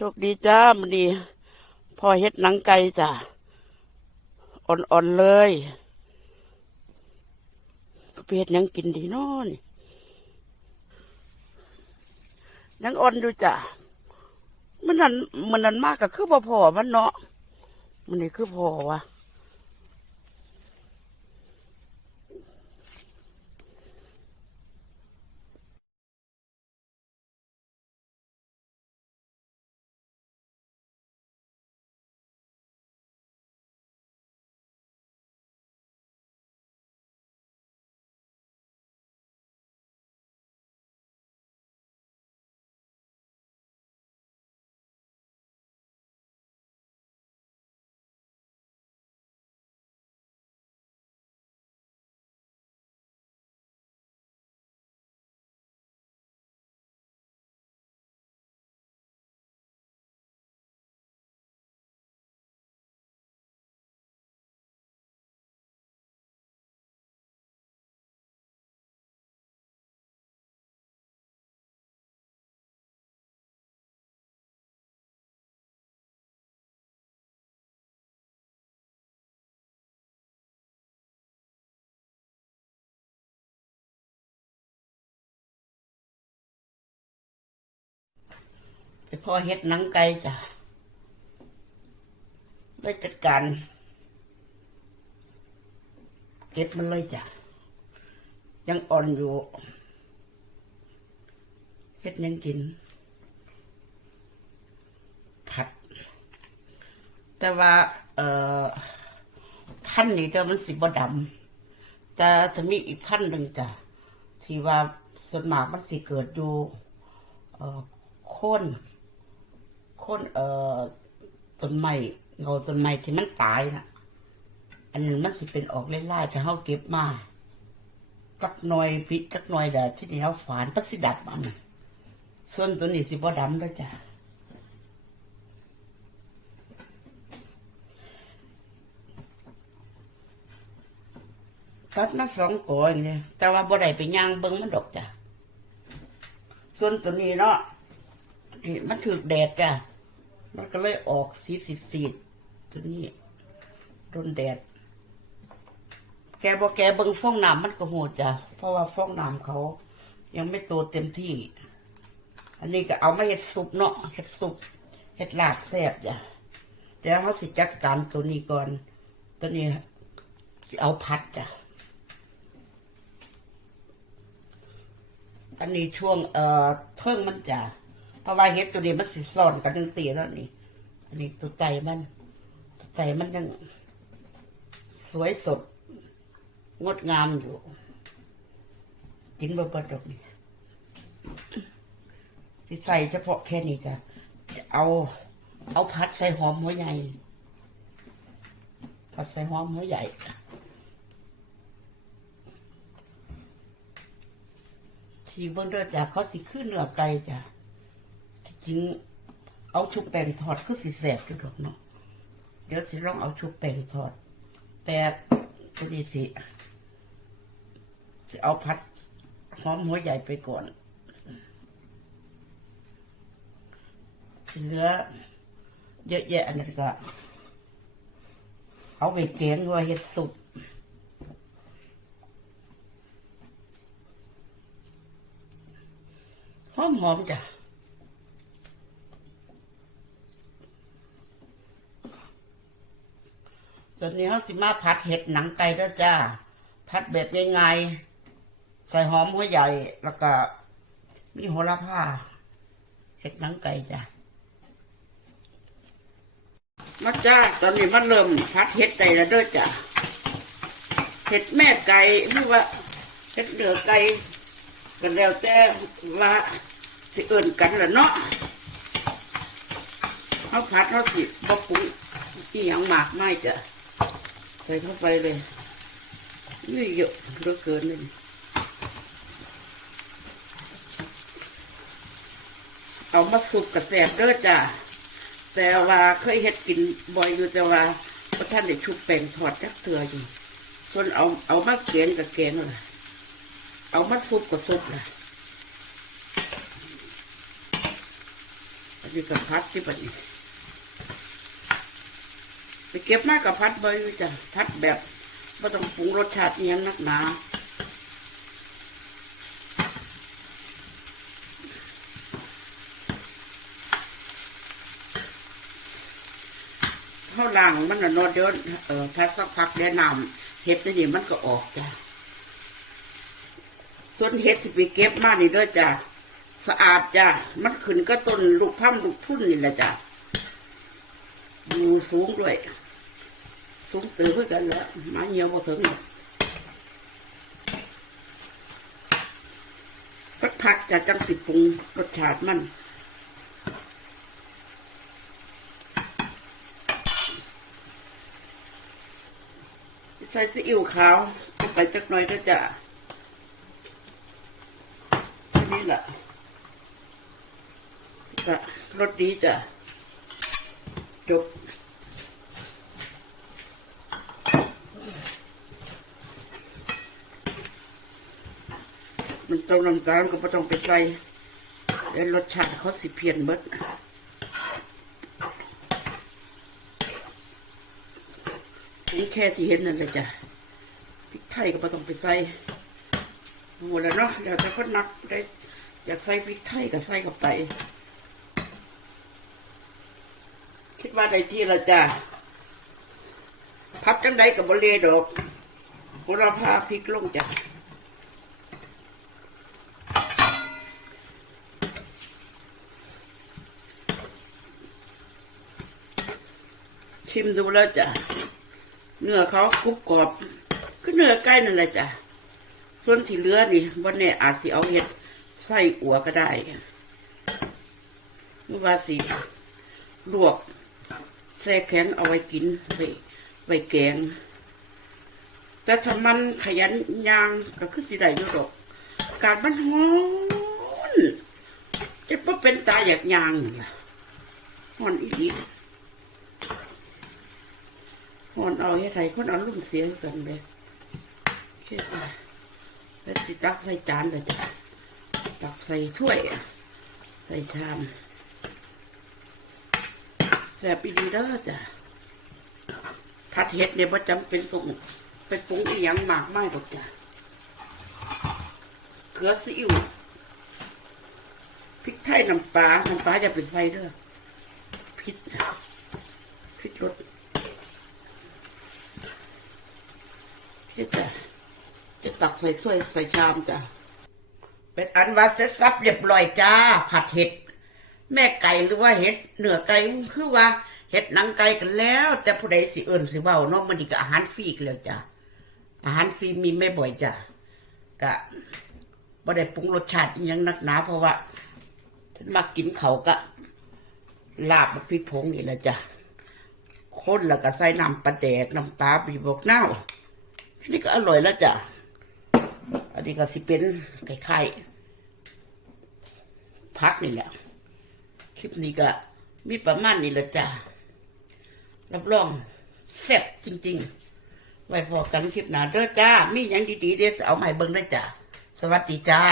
โชคดีจ้ามันดีพ่อเฮ็ดหนังไก่จ้ะอ่อนๆเลยเปียดหยังกินดีน้อนี่ยังอ่อนอยู่จ้ะมันนั้นมันนั้นมากก็คือบ่พอมันเนาะมันนี่คือพอวะ ไปพ่อเฮ็ดหนังไก่จ้ะเลยจัดการเก็บมันเลยจ้ะ ยังอ่อนอยู่เฮ็ดยังกิน ผัด แต่ว่า เอ่อ พันธุ์นี้เด้อมันสิบ่ดำแต่จะมีอีกพันธุ์หนึ่งจ้ะ ที่ว่าส่วนมากมันสิเกิดอยู่ เอ่อ โคน คนเอ่อต้นไม้เงาต้นไม้ที่มันตายนะอันนั้นมันสิเป็นออกไล่ๆจะเฮาเก็บมาจักหน่อยพิษจักหน่อยเด้อที่นี่เฮาฝานปักสิดัดมันส่วนตัวนี้สิบ่ดำด้อจ้ะกัดมาสองกอนเนี่ยแต่ว่าบ่ได้ไปย่างเบิ่งมันดอกจ้ะ ส่วนตัวนี้เนาะนี่มันถือแดดจ้ะ มันก็เลยออกสีสีสีตัวนี้โดนแดด แกบอกแกเบิ่งฟองน้ำมันก็โหดจ้ะ เพราะว่าฟองน้ำเขา ยังไม่โตเต็มที่ อันนี้ก็เอามาเห็ดซุปเนาะเห็ดซุปเห็ดลาบแซ่บจ้ะเดี๋ยวเขาสิจัดการตัวนี้ก่อน ตัวนี้สิเอาพัดจ้ะ อันนี้ช่วงเอ่อเทิงมันจะ เพราะว่าเฮ็ดตัวนี้มันสิซ่อนกันจังซี่แล้วนี่ อันนี้ตัวไก่มันตัวไก่มันยังสวยสด งดงามอยู่กินบ่เบิดดอกนี่สิใส่เฉพาะแค่นี้จ้ะจะเอา เอาผัดใส่หอมหัวใหญ่ผัดใส่หอมหัวใหญ่ทีเบิ้งเด้อจ้ะเขาสิขึ้นเหนือไก่จ้ะ จริง เอาชุบแป้งทอดคือสิแสบอยู่ดอกเนาะเดี๋ยวสิลองเอาชุบแป้งทอด แต่ตัวนี้สิสิเอาพัดหอมหัวใหญ่ไปก่อนเหลือเยอะแยะอันนั้นก็เอาไปแกงว่าเฮ็ดสุปหอมหอมจ้ะ ตอนนี้เขาสิมาผัดเห็ดหนังไก่ด้วยจ้าผัดแบบง่ายๆใส่หอมหัวใหญ่แล้วก็ มีโหระพาเห็ดหนังไก่จ้ะมาจ้าตอนนี้มันเริ่มผัดเห็ดไก่แล้วเด้อจ้ะเห็ดแม่ไก่หรือว่าเห็ดเหลือไก่กันแล้วแต่ว่าสิเอิ่นกันล่ะเนาะเขาผัดเขาสิบ่ปรุงที่ยังหมากไม่จ้ะ ส่เข้าไปเลยนี่เยอะเหลือเกินเลยเอามาสุกกับแสบเด้อจ้ะแต่ว่าเคยเฮ็ดกินบ่อยอยู่แต่ว่าพระท่านได้ชุบแป้งทอดจักเตืออยู่ ส่วนเอาเอามาเกงกับแกงล่ะเอามาซุปกับซุปนะอันนี้กับพัดที่ปนี้ไป เก็บมากับพัดเบจ้ะพัดแบบไม่ต้องปรุงรสชาติอิหยังนักหนาเท่าหลังมันน่ะเนอนเดินเออถ้าสักพักแนะนำเห็ดนี่มันก็ออกจ้ะส่วนเห็ดที่ไปเก็บมานี่ด้อจ้ะสะอาดจ้ะมันขึ้นก็ต้นลูกพั่มลูกพุ่นนี่แหละจ้ะอยู่สูงด้วย สูงเตือเพื่อกันแล้วมาเหี่ยวบ่ถึงหรอสักพักจะจังสิปรุงรสชาติมันใส่ซีอิ๊วขาวลงไปจักหน่อยก็จะแค่นี้แหละก็รสดีจ้ะจบ มันต้องน้ำตาลก็ไม่ต้องไปใส่แล้วรสชาติเขาสิเพี้ยนเบิดนี่แค่ที่เห็นนั่นแหละจ้ะพริกไทยก็ไม่ต้องไปใส่หมดแล้วเนาะเดี๋ยวจะคนนักได้อยากใส่พริกไทยก็ใส่กับไป คิดว่าได้ที่ละจ้ะพับจังใดกับบเลดอกโหระพาพริกลงจ้ะ ชิมดูแล้วจ้ะเนื้อเขากรุบกรอบก็เนื้อไก่นั่นแหละจ้ะส่วนที่เหลือนี่วันนี้อาจสิเอาเห็ดใส่อัวก็ได้เมื่อว่าสิลวกแช่แข็งเอาไว้กินไว้ไว้แกง แต่ถ้ามันขยันยางก็คือสิได้อยู่ดอกากาศมันร้อนจะบ่เป็นตาอยากยางนั่ล่ะร้อนอีหลี หอนเอาให้ไทยคนเอาลุ่มเสียกันเลยเคจ้ะแล้วสิตักใส่จานเลยจ้ะตักใส่ถ้วย ใส่ชามแสบอีดีเด้อจ้ะผัดเห็ดเนี่ยประจำเป็นสุกเป็นปรุงอีหยังมากไม่หรอกจ้ะเกลือซีอิ๊วพริกไทยน้ำปลาน้ำปลาจะเป็นใส่เด้อพริกพริกรส ที่จะจะตักใส่ถ้วยใส่ชามจ้ะ เป็นอันว่าเสร็จสับเรียบร้อยจ้า ผัดเห็ด แม่ไก่หรือว่าเห็ดเนื้อไก่คือว่าเห็ดหนังไก่กันแล้ว แต่ผู้ใดสิเอิ่นสิเว้าเนาะมันดีกับอาหารฟรีกันแล้วจ้ะ อาหารฟรีมีไม่บ่อยจ้ะกะบ่ได้ปรุงรสชาติยังนักหนา เพราะว่ามากินเขากะลาบพริกผงนี่แหละจ้ะ คนแล้วก็ใส่น้ำปลาแดกน้ำปลาบีบอกเน่า นี่ก็อร่อยแล้วจ้ะ อันนี้ก็สิเป็นไข่ไข่พักนี่แหละ คลิปนี้ก็มีประมาณนี้ละจ้ะ รับรองแซ่บจริง ๆ ไว้พอกันคลิปหน้าเด้อจ้า มีอย่างดีๆเดี๋ยวเอาใหม่เบิ่งได้จ้ะ สวัสดีจ้า